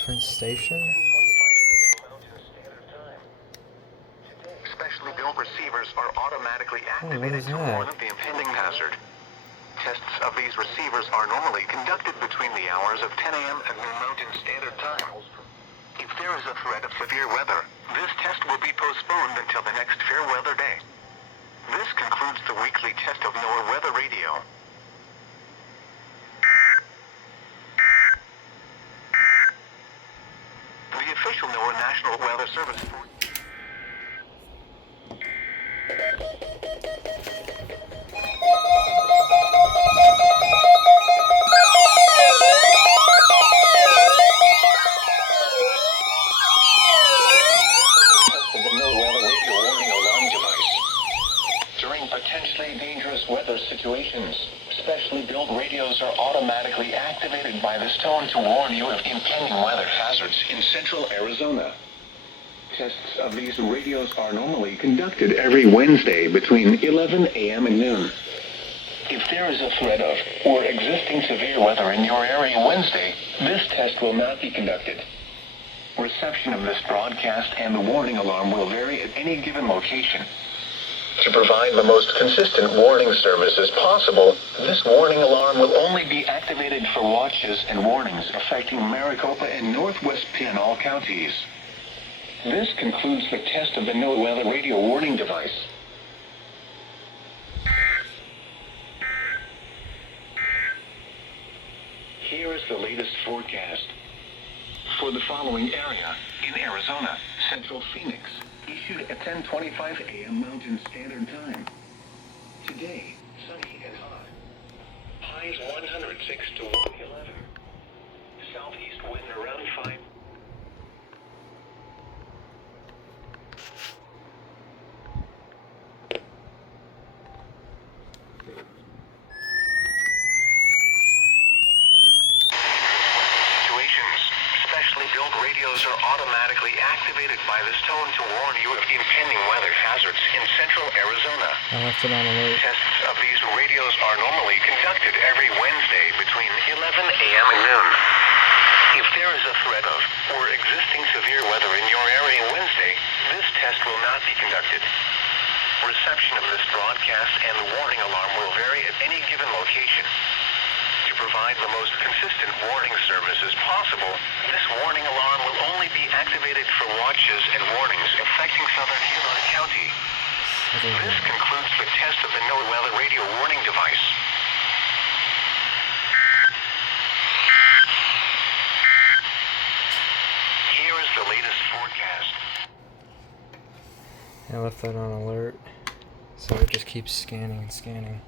Different station? Specially built receivers are automatically Oh, what activated is to that? warn of the impending hazard. Tests of these receivers are normally conducted between the hours of 10 a.m. and noon Mountain Standard Time. If there is a threat of severe weather, this test will be postponed until the next fair weather day. This concludes the weekly test of NOAA Weather Radio. The official NOAA National Weather Service. Potentially dangerous weather situations. Specially built radios are automatically activated by this tone to warn you of impending weather hazards in central Arizona. Tests of these radios are normally conducted every Wednesday between 11 a.m. and noon. If there is a threat of or existing severe weather in your area Wednesday, this test will not be conducted. Reception of this broadcast and the warning alarm will vary at any given location. To provide the most consistent warning services possible, this warning alarm will only be activated for watches and warnings affecting Maricopa and northwest Pinal counties. This concludes the test of the NOAA Weather Radio warning device. Here is the latest forecast. For the following area, in Arizona, Central Phoenix, issued at 10:25 a.m. Mountain Standard Time. Today, sunny and hot. Highs 106 to 111. Southeast wind around 5. Built radios are automatically activated by this tone to warn you of impending weather hazards in central Arizona. I left it on alert. Tests of these radios are normally conducted every Wednesday between 11 a.m. and noon. If there is a threat of or existing severe weather in your area Wednesday, this test will not be conducted. Reception of this broadcast and the warning alarm will vary at any given location. To provide the most consistent warning services possible, this warning alarm will only be activated for watches and warnings affecting southern Huron County. This concludes the test of the NOAA Weather Radio warning device. Here is the latest forecast. I left that on alert, so it just keeps scanning and scanning.